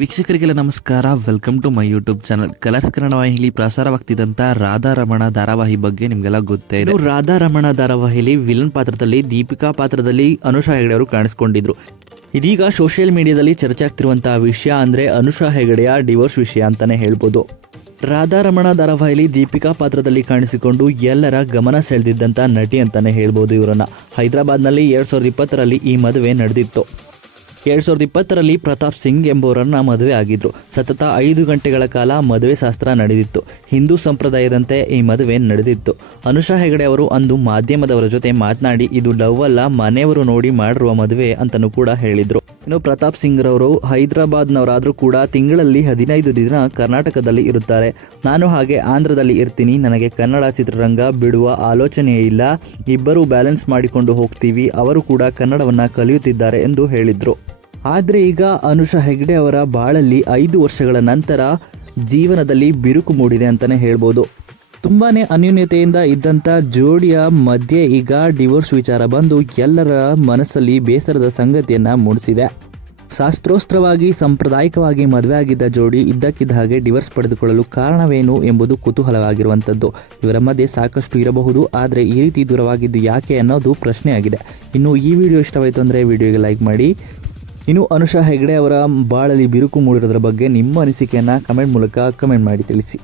ವೀಕ್ಷಕರಿಗೆಲ್ಲ ನಮಸ್ಕಾರ. Welcome to my YouTube channel Colors Kannada ವಾಹಿನಿ ರಾಧಾ ರಮಣ ಧಾರಾವಾಹಿ ಬಗ್ಗೆ ನಿಮಗೆಲ್ಲ ಗೊತ್ತೇ ಇದೆ. ರಾಧಾರಮಣ ಧಾರಾವಾಹಿಲಿ ವಿಲನ್ ಪಾತ್ರದಲ್ಲಿ, ದೀಪಿಕಾ ಪಾತ್ರದಲ್ಲಿ ಅನುಷಾ ಹೆಗಡೆ ಅವರು ಕಾಣಿಸ್ಕೊಂಡಿದ್ರು. ಇದೀಗ ಸೋಷಿಯಲ್ ಮೀಡಿಯಾದಲ್ಲಿ ಚರ್ಚೆ ಆಗ್ತಿರುವಂತಹ ವಿಷಯ ಅಂದ್ರೆ ಅನುಷಾ ಹೆಗಡೆಯ ಡಿವೋರ್ಸ್ ವಿಷಯ ಅಂತಾನೆ ಹೇಳ್ಬೋದು. ರಾಧಾ ರಮಣ ಧಾರಾವಾಹಿಲಿ ದೀಪಿಕಾ ಪಾತ್ರದಲ್ಲಿ ಕಾಣಿಸಿಕೊಂಡು ಎಲ್ಲರ ಗಮನ ಸೆಳೆದಿದ್ದಂಥ ನಟಿ ಅಂತಾನೆ ಹೇಳ್ಬೋದು ಇವರನ್ನ. ಹೈದರಾಬಾದ್ನಲ್ಲಿ ಎರಡ್ ಸಾವಿರದ ಇಪ್ಪತ್ತರಲ್ಲಿ ಈ ಮದುವೆ ನಡೆದಿತ್ತು. ಎರಡ್ ಸಾವಿರದ ಇಪ್ಪತ್ತರಲ್ಲಿ ಪ್ರತಾಪ್ ಸಿಂಗ್ ಎಂಬುವರನ್ನ ಮದುವೆ ಆಗಿದ್ರು. ಸತತ ಐದು ಗಂಟೆಗಳ ಕಾಲ ಮದುವೆ ಶಾಸ್ತ್ರ ನಡೆದಿತ್ತು. ಹಿಂದೂ ಸಂಪ್ರದಾಯದಂತೆ ಈ ಮದುವೆ ನಡೆದಿತ್ತು. ಅನುಷಾ ಹೆಗಡೆ ಅವರು ಅಂದು ಮಾಧ್ಯಮದವರ ಜೊತೆ ಮಾತನಾಡಿ, ಇದು ಲವ್ ಅಲ್ಲ, ಮನೆಯವರು ನೋಡಿ ಮಾಡಿರುವ ಮದುವೆ ಅಂತಲೂ ಕೂಡ ಹೇಳಿದ್ರು. ಇನ್ನು ಪ್ರತಾಪ್ ಸಿಂಗ್ ರವರು ಹೈದರಾಬಾದ್ನವರಾದರೂ ಕೂಡ ತಿಂಗಳಲ್ಲಿ ಹದಿನೈದು ದಿನ ಕರ್ನಾಟಕದಲ್ಲಿ ಇರುತ್ತಾರೆ. ನಾನು ಹಾಗೆ ಆಂಧ್ರದಲ್ಲಿ ಇರ್ತೀನಿ, ನನಗೆ ಕನ್ನಡ ಚಿತ್ರರಂಗ, ಬಿಡುವ ಆಲೋಚನೆಯೇ ಇಲ್ಲ. ಇಬ್ಬರು ಬ್ಯಾಲೆನ್ಸ್ ಮಾಡಿಕೊಂಡು ಹೋಗ್ತೀವಿ, ಅವರು ಕೂಡ ಕನ್ನಡವನ್ನು ಕಲಿಯುತ್ತಿದ್ದಾರೆ ಎಂದು ಹೇಳಿದ್ರು. ಆದರೆ ಈಗ ಅನುಷಾ ಹೆಗ್ಡೆ ಅವರ ಬಾಳಲ್ಲಿ ಐದು ವರ್ಷಗಳ ನಂತರ ಜೀವನದಲ್ಲಿ ಬಿರುಕು ಮೂಡಿದೆ ಅಂತಲೇ ಹೇಳ್ಬೋದು. ತುಂಬಾ ಅನ್ಯೂನ್ಯತೆಯಿಂದ ಇದ್ದಂಥ ಜೋಡಿಯ ಮಧ್ಯೆ ಈಗ ಡಿವೋರ್ಸ್ ವಿಚಾರ ಬಂದು ಎಲ್ಲರ ಮನಸ್ಸಲ್ಲಿ ಬೇಸರದ ಸಂಗತಿಯನ್ನು ಮೂಡಿಸಿದೆ. ಶಾಸ್ತ್ರೋಸ್ತ್ರವಾಗಿ ಸಾಂಪ್ರದಾಯಿಕವಾಗಿ ಮದುವೆ ಆಗಿದ್ದ ಜೋಡಿ ಇದ್ದಕ್ಕಿದ್ದ ಹಾಗೆ ಡಿವೋರ್ಸ್ ಪಡೆದುಕೊಳ್ಳಲು ಕಾರಣವೇನು ಎಂಬುದು ಕುತೂಹಲವಾಗಿರುವಂಥದ್ದು ಇವರ ಮಧ್ಯೆ ಸಾಕಷ್ಟು ಇರಬಹುದು, ಆದರೆ ಈ ರೀತಿ ದೂರವಾಗಿದ್ದು ಯಾಕೆ ಅನ್ನೋದು ಪ್ರಶ್ನೆಯಾಗಿದೆ. ಇನ್ನು ಈ ವಿಡಿಯೋ ಇಷ್ಟವಾಯಿತು ಅಂದರೆ ವಿಡಿಯೋಗೆ ಲೈಕ್ ಮಾಡಿ ಇನ್ನು ಅನುಷಾ ಹೆಗ್ಡೆ ಅವರ ಬಾಳಲ್ಲಿ ಬಿರುಕು ಮೂಡಿರೋದ್ರ ಬಗ್ಗೆ ನಿಮ್ಮ ಅನಿಸಿಕೆಯನ್ನು ಕಮೆಂಟ್ ಮೂಲಕ ಕಮೆಂಟ್ ಮಾಡಿ ತಿಳಿಸಿ.